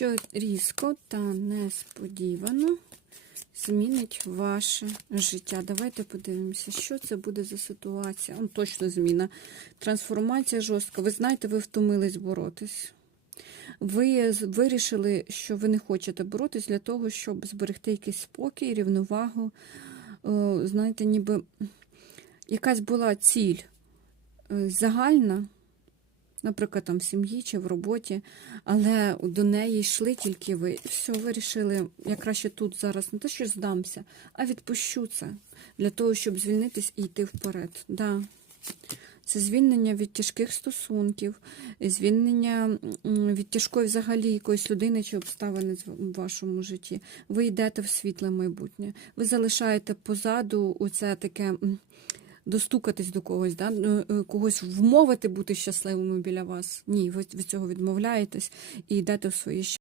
що різко та несподівано змінить ваше життя. Давайте подивимося, що це буде за ситуація. Он точно зміна. Трансформація жорстка. Ви знаєте, ви втомились боротись. Ви вирішили, що ви не хочете боротись для того, щоб зберегти якийсь спокій, рівновагу. Е, Знаєте, ніби якась була ціль е, загальна, наприклад, там в сім'ї чи в роботі, але до неї йшли тільки ви. Все, вирішили, я краще тут зараз не те, що здамся, а відпущу це для того, щоб звільнитись і йти вперед. Да. Це звільнення від тяжких стосунків, звільнення від тяжкої взагалі якоїсь людини чи обставини в вашому житті. Ви йдете в світле майбутнє. Ви залишаєте позаду оце таке достукатись до когось, да? ну, е, когось вмовити бути щасливими біля вас. Ні, ви від цього відмовляєтесь і йдете в своє щастя.